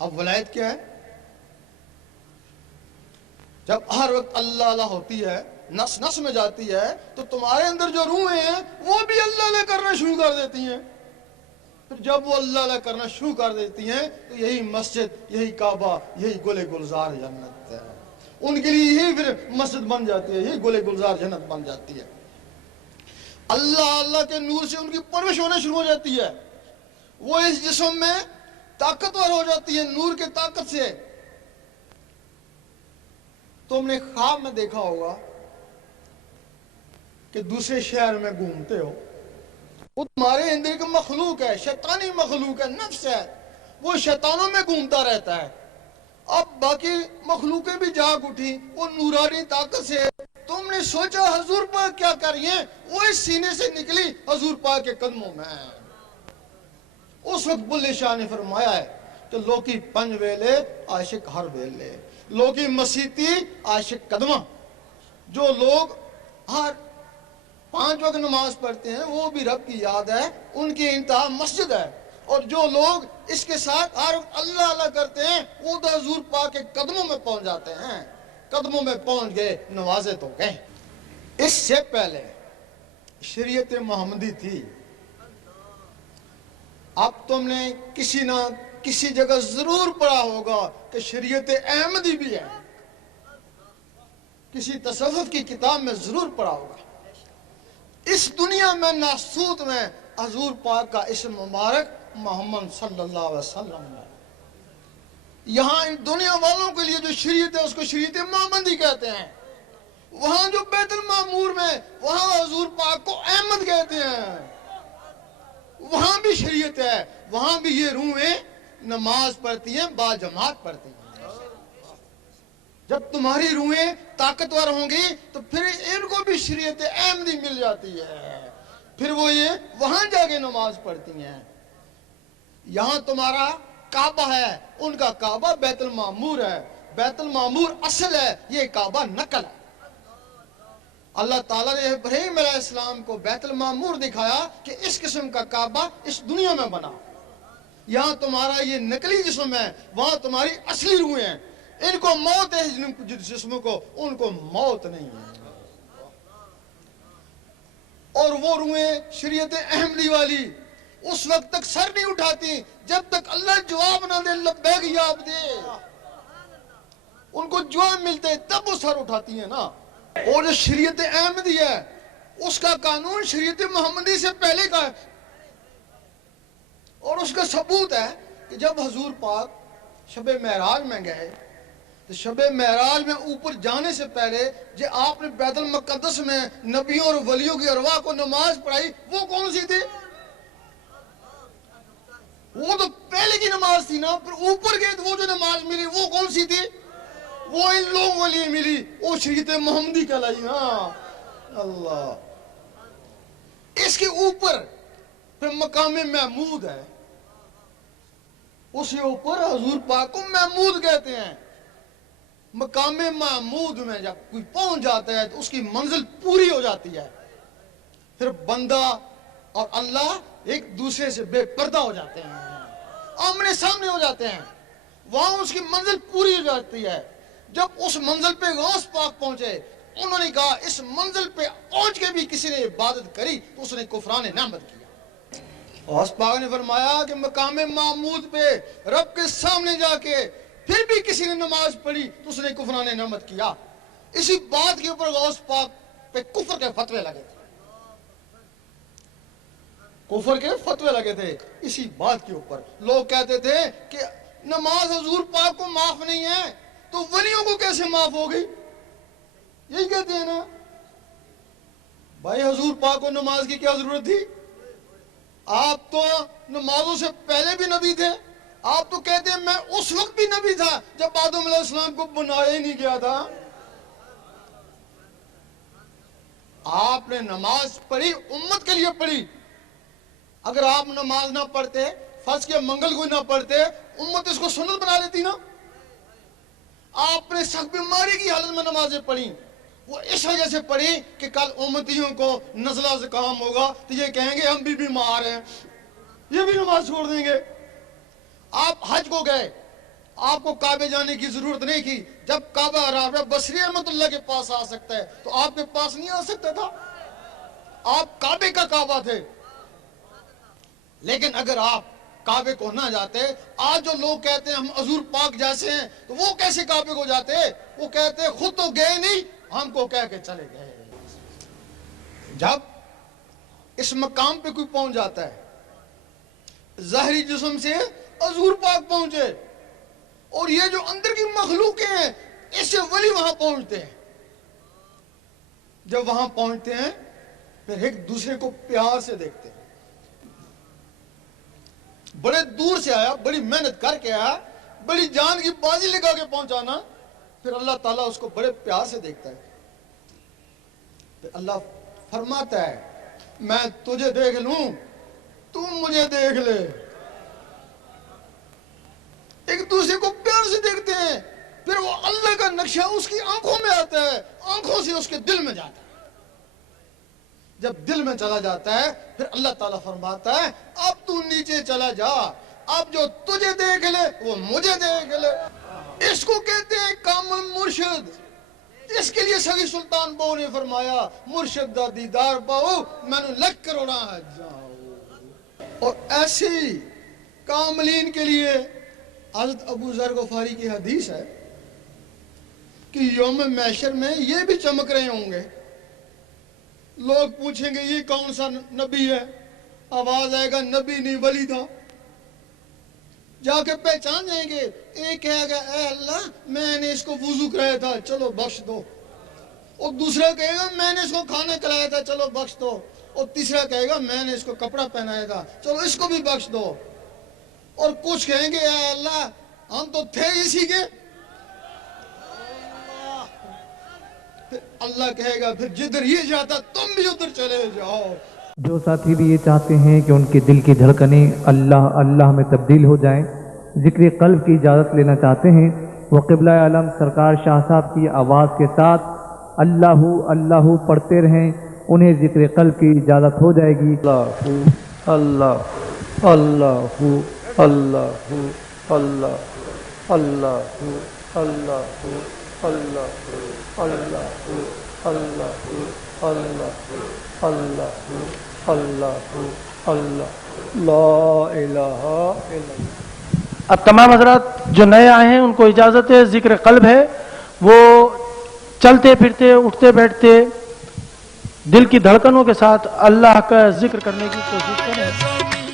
اب ولایت کیا ہے؟ جب ہر وقت اللہ اللہ ہوتی ہے، نس نس میں جاتی ہے، تو تمہارے اندر جو روحیں ہیں وہ بھی اللہ اللہ کرنا شروع کر دیتی ہیں۔ پھر جب وہ اللہ اللہ کرنا شروع کر دیتی ہیں تو یہی مسجد، یہی کعبہ، یہی گل گلزار جنت ہے، ان کے لیے یہی پھر مسجد بن جاتی ہے، یہی گل گلزار جنت بن جاتی ہے۔ اللہ اللہ کے نور سے ان کی پرورش ہونا شروع ہو جاتی ہے، وہ اس جسم میں طاقتور ہو جاتی ہے نور کے طاقت سے۔ تم نے خواب میں دیکھا ہوگا کہ دوسرے شہر میں گھومتے ہو، وہ تمہارے اندر ایک مخلوق ہے، شیطانی مخلوق ہے، نفس ہے، وہ شیطانوں میں گھومتا رہتا ہے۔ اب باقی مخلوقیں بھی جاگ اٹھی وہ نورانی طاقت سے، تم نے سوچا حضور پاک کیا کر رہی ہیں، وہ اس سینے سے نکلی حضور پاک کے قدموں میں۔ اس وقت بلے شاہ نے فرمایا ہے کہ لوکی پنج ویلے عاشق ہر ویلے، لوکی مسیتی عاشق قدمہ۔ جو لوگ ہر 5 وقت نماز پڑھتے ہیں وہ بھی رب کی یاد ہے، ان کی انتہا مسجد ہے، اور جو لوگ اس کے ساتھ ہر وقت اللہ اللہ کرتے ہیں وہ تو حضور پاک کے قدموں میں پہنچ جاتے ہیں۔ قدموں میں پہنچ گئے، نوازے تو گئے۔ اس سے پہلے شریعت محمدی تھی۔ اب تم نے کسی نہ کسی جگہ ضرور پڑھا ہوگا کہ شریعت احمدی بھی ہے، کسی تصوف کی کتاب میں ضرور پڑھا ہوگا۔ اس دنیا میں ناسوت میں حضور پاک کا اسم مبارک محمد صلی اللہ علیہ وسلم ہے۔ یہاں ان دنیا والوں کے لیے جو شریعت ہے اس کو شریعت محمدی کہتے ہیں، وہاں جو بیت المعمور میں وہاں حضور پاک کو احمد کہتے ہیں، وہاں بھی شریعت ہے، وہاں بھی یہ روحیں نماز پڑھتی ہیں، با جماعت پڑھتی ہیں۔ جب تمہاری روحیں طاقتور ہوں گی تو پھر ان کو بھی شریعت احمدی مل جاتی ہے، پھر وہ یہ وہاں جا کے نماز پڑھتی ہیں۔ یہاں تمہارا کعبہ ہے، ان کا کعبہ بیت المعمور ہے، بیت المعمور اصل ہے، یہ کعبہ نقل ہے۔ اللہ تعالیٰ نے ابراہیم علیہ السلام کو بیت المعمور دکھایا کہ اس قسم کا کعبہ اس دنیا میں بنا۔ یہاں تمہارا یہ نقلی جسم ہے، وہاں تمہاری اصلی روحیں ہیں، ان کو موت ہے، جس جسموں کو ان کو موت نہیں ہے۔ اور وہ روحیں شریعت احمدی والی اس وقت تک سر نہیں اٹھاتی جب تک اللہ جواب نہ دے، لبیک یا عبدی۔ ان کو جواب ملتے تب وہ سر اٹھاتی ہیں نا۔ اور جو شریعت احمدی ہے اس کا قانون شریعت محمدی سے پہلے کا ہے، اور اس کا ثبوت ہے کہ جب حضور پاک شب معراج میں گئے تو شب معراج میں اوپر جانے سے پہلے جو آپ نے بیت المقدس میں نبیوں اور ولیوں کی ارواح کو نماز پڑھائی، وہ کون سی تھی؟ وہ تو پہلے کی نماز تھی نا۔ پھر اوپر گئے تو وہ جو نماز ملی وہ کون سی تھی؟ وہ ان لوگوں کے لیے ملی، وہ شریعت محمدی کہلائی نا۔ اللہ، اس کے اوپر پھر مقام محمود ہے، اس کے اوپر حضور پاک کو محمود کہتے ہیں۔ مقام محمود میں جب کوئی پہنچ جاتا ہے تو اس کی منزل پوری ہو جاتی ہے، پھر بندہ اور اللہ ایک دوسرے سے بے پردہ ہو جاتے ہیں، آمنے سامنے ہو جاتے ہیں، وہاں اس کی منزل پوری ہو جاتی ہے۔ جب اس منزل پہ غوث پاک پہنچے، انہوں نے کہا اس منزل پہ پہنچ کے بھی کسی نے عبادت کری تو اس نے کفران نعمت کیا۔ غوث پاک نے فرمایا کہ مقام محمود پہ رب کے سامنے جا کے پھر بھی کسی نے نماز پڑھی تو اس نے کفران نعمت کیا۔ اسی بات کے اوپر غوث پاک پہ کفر کے فتوے لگے تھے، کفر کے فتوے لگے تھے اسی بات کے اوپر۔ لوگ کہتے تھے کہ نماز حضور پاک کو معاف نہیں ہے تو ولیوں کو کیسے معاف ہو گئی؟ یہی کہتے ہیں نا۔ بھائی حضور پاک کو نماز کی کیا ضرورت تھی؟ آپ تو نمازوں سے پہلے بھی نبی تھے، آپ تو کہتے ہیں میں اس وقت بھی نبی تھا جب آدم علیہ السلام کو بنایا ہی نہیں گیا تھا۔ آپ نے نماز پڑھی، امت کے لیے پڑھی۔ اگر آپ نماز نہ پڑھتے، فرض کے منگل کو نہ پڑھتے، امت اس کو سنت بنا لیتی نا۔ آپ نے سخت بیماری کی حالت میں نمازیں پڑھی، وہ اس وجہ سے پڑھی کہ کل امتیوں کو نزلہ زکام ہوگا تو یہ کہیں گے ہم بھی بیمار ہیں، یہ بھی نماز چھوڑ دیں گے۔ آپ حج کو گئے، آپ کو کعبے جانے کی ضرورت نہیں کی. جب کعبہ رافع بصری رحمۃ اللہ کے پاس آ سکتا ہے تو آپ کے پاس نہیں آ سکتا تھا؟ آپ کعبے کا کعبہ تھے. لیکن اگر آپ کعبے کو نہ جاتے، آج جو لوگ کہتے ہیں ہم حضور پاک جیسے ہیں، تو وہ کیسے کعبے کو جاتے؟ وہ کہتے خود تو گئے نہیں، ہم کو کہہ کے چلے گئے. جب اس مقام پہ کوئی پہنچ جاتا ہے، ظاہری جسم سے حضور پاک پہنچے، اور یہ جو اندر کی مخلوقیں ہیں اس سے ولی وہاں پہنچتے ہیں. جب وہاں پہنچتے ہیں پھر ایک دوسرے کو پیار سے دیکھتے ہیں. بڑے دور سے آیا، بڑی محنت کر کے آیا، بڑی جان کی بازی لگا کے پہنچانا، پھر اللہ تعالیٰ اس کو بڑے پیار سے دیکھتا ہے. پھر اللہ فرماتا ہے میں تجھے دیکھ لوں، تم مجھے دیکھ لے. ایک دوسرے کو پیار سے دیکھتے ہیں. پھر وہ اللہ کا نقشہ اس کی آنکھوں میں آتا ہے، آنکھوں سے اس کے دل میں جاتا ہے. جب دل میں چلا جاتا ہے پھر اللہ تعالیٰ فرماتا ہے اب تو نیچے چلا جا، اب جو تجھے دیکھ لے وہ مجھے دیکھ لے. اس کو کہتے ہیں کامل مرشد. اس کے لیے سگی سلطان بہو نے فرمایا مرشد دا دیدار پاؤ میں نے لگ کر اڑا جاؤ. اور ایسی کاملین کے لیے حضرت ابو ذر غفاری کی حدیث ہے کہ یوم محشر میں یہ بھی چمک رہے ہوں گے. لوگ پوچھیں گے یہ کون سا نبی ہے؟ آواز آئے گا نبی نہیں ولی تھا. جا کے پہچان جائیں گے. ایک کہے گا اے اللہ میں نے اس کو وضو کرایا تھا چلو بخش دو. اور دوسرا کہے گا میں نے اس کو کھانا کھلایا تھا چلو بخش دو. اور تیسرا کہے گا میں نے اس کو کپڑا پہنایا تھا چلو اس کو بھی بخش دو. اور کچھ کہیں گے اے اللہ ہم تو تھے اسی کے. اللہ کہے گا پھر جدھر یہ جاتا تم بھی ادھر چلے جاؤ. جو ساتھی بھی یہ چاہتے ہیں کہ ان کے دل کی دھڑکنیں اللہ اللہ میں تبدیل ہو جائیں، ذکر قلب کی اجازت لینا چاہتے ہیں، وہ قبلہ عالم سرکار شاہ صاحب کی آواز کے ساتھ اللہ اللہ پڑھتے رہیں، انہیں ذکر قلب کی اجازت ہو جائے گی. اللہ اللہ اللہ اللہ اللہ اللہ اللہ اللہ اللہ اللہ اللہ اللہ اللہ لا الہ الا اللہ. اب تمام حضرات جو نئے آئے ہیں ان کو اجازت ہے، ذکر قلب ہے، وہ چلتے پھرتے اٹھتے بیٹھتے دل کی دھڑکنوں کے ساتھ اللہ کا ذکر کرنے کی کوشش کریں.